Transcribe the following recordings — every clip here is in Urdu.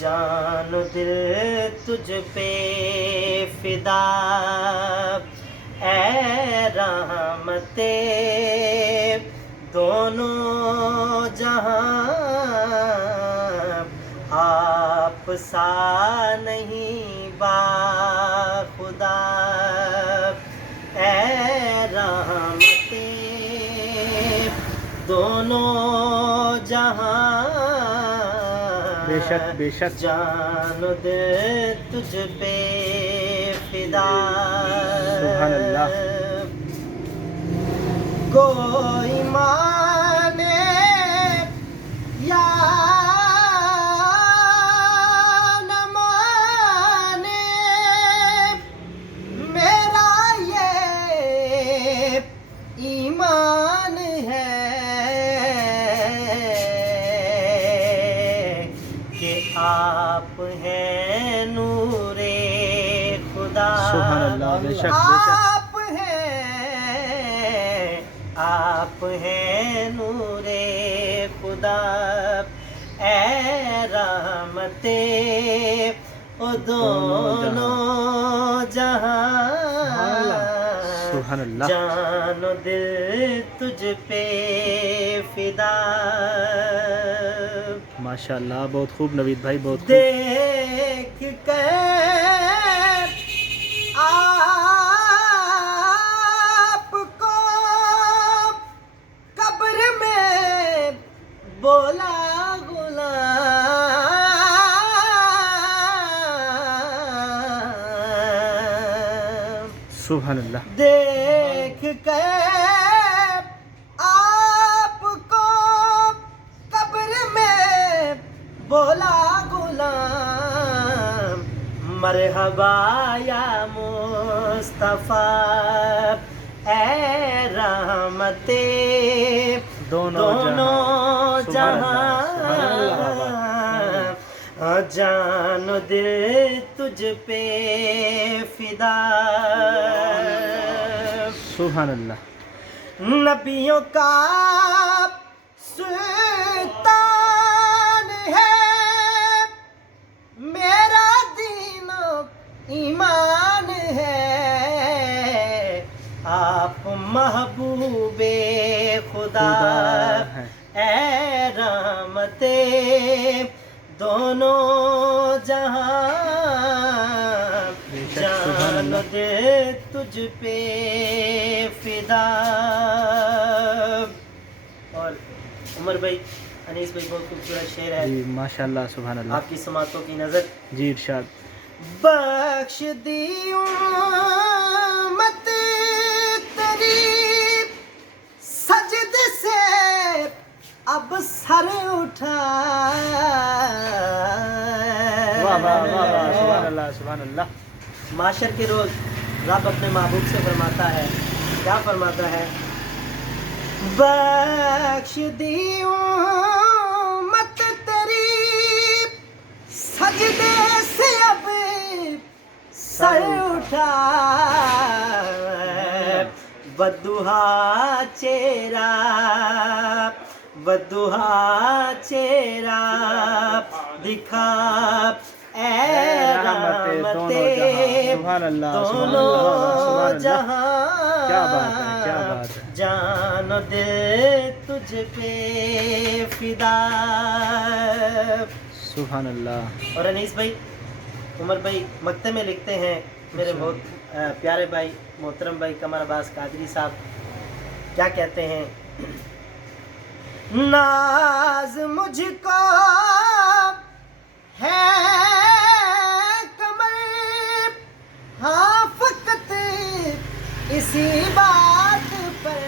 جان و دل تجھ پہ فدا، اے رحمت دونوں جہاں، آپ سا نہیں با خدا، اے رحمت دونوں جہاں، بے شک بے شک، جان و دل تجھ پہ فدا۔ سبحان اللہ۔ کوئی مانے یا نہ مانے، میرا یہ ایمان ہے کہ آپ ہیں نور خدا، سبحان اللہ، بے شک بے شک، آپ ہیں نور خدا، اے رحمت او دونوں جہاں، سبحان اللہ، جان و دل تجھ پہ فدا۔ ماشاء اللہ، بہت خوب نوید بھائی، بہت خوب۔ دیکھ کر آپ کو قبر میں بولا غلام، سبحان اللہ، دیکھ کر آپ کو قبر میں بولا غلام، مرحبا یا مصطفیٰ، اے رحمت دونوں جہاں، جان و دل تجھ پہ فدا۔ سبحان اللہ، نبیوں کا سلطان ہے میرا دین و ایمان ہے، آپ محبوب خدا، اے رحمت دونوں جہاں، جان و دل تجھ پہ فدا۔ اور عمر بھائی، انیس بھائی، بہت خوبصورت شعر ہے جی ماشاء اللہ، سبحان اللہ، آپ کی سماعتوں کی نظر۔ جی ارشاد۔ بخش دی امت تیری سجد سے اب سر اٹھا، واہ واہ واہ واہ، سبحان اللہ سبحان اللہ۔ معاشر کے روز رب اپنے محبوب سے فرماتا ہے، کیا فرماتا ہے؟ بخش دی امت تیری سجدے سے اب سر اٹھا، بدوہا چہرہ بدوہا چہرہ دکھا، اے رحمت سبحان اللہ، دونوں جہاں، کیا بات ہے، کیا بات ہے، جان و دل تجھ پہ فدا۔ سبحان اللہ۔ اور انیس بھائی، عمر بھائی مکتے میں لکھتے ہیں، میرے بہت پیارے بھائی محترم بھائی قمر عباس قادری صاحب کیا کہتے ہیں؟ ناز مجھ کو ہے قمر، ہاں فقط اسی بات پر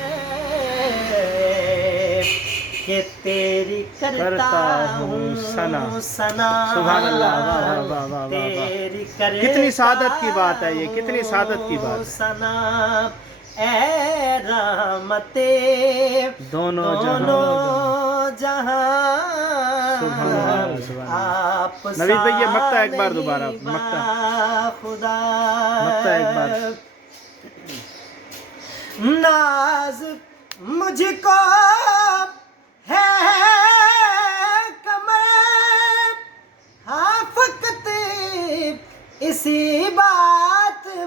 کہ تیری کرتا ہوں ثنا، سبحان اللہ، واہ واہ واہ واہ، تیری کتنی سعادت کی بات ہے یہ، کتنی سعادت کی بات ہے۔ ثنا، اے رحمت دونوں جہاں، آپ نوید بھائی یہ مکتا ایک بار دوبارہ، مکتا خدا، مکتا ایک بار۔ ناز مجھ کو ہے قمر، ہاں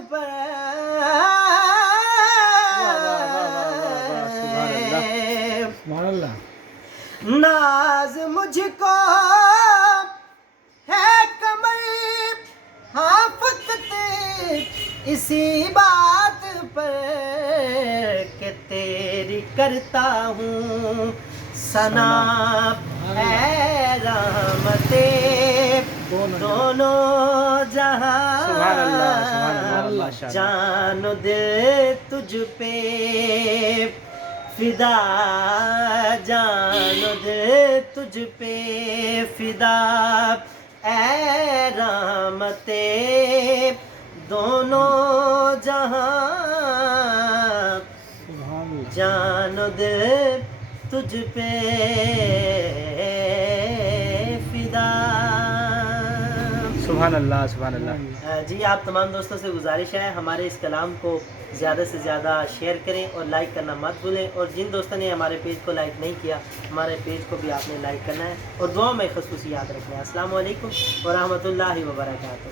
پر سبحان اللہ ناز مجھ کو ہے کمر ہاں فقط اسی بات پر کہ تیری کرتا ہوں ثنا اے رحمت دونوں جہاں سبحان اللہ سبحان اللہ ماشاء اللہ جان و دل تجھ پہ فدا جان و دل تجھ پہ فدا اے رحمت دونوں جہاں سبحان اللہ جان و دل تجھ پہ فدا سبحان اللہ سبحان اللہ جی آپ تمام دوستوں سے گزارش ہے ہمارے اس کلام کو زیادہ سے زیادہ شیئر کریں اور لائک کرنا مت بھولیں اور جن دوستوں نے ہمارے پیج کو لائک نہیں کیا ہمارے پیج کو بھی آپ نے لائک کرنا ہے اور دعا میں خصوصی یاد رکھنا ہے۔ السلام علیکم ورحمۃ اللہ وبرکاتہ۔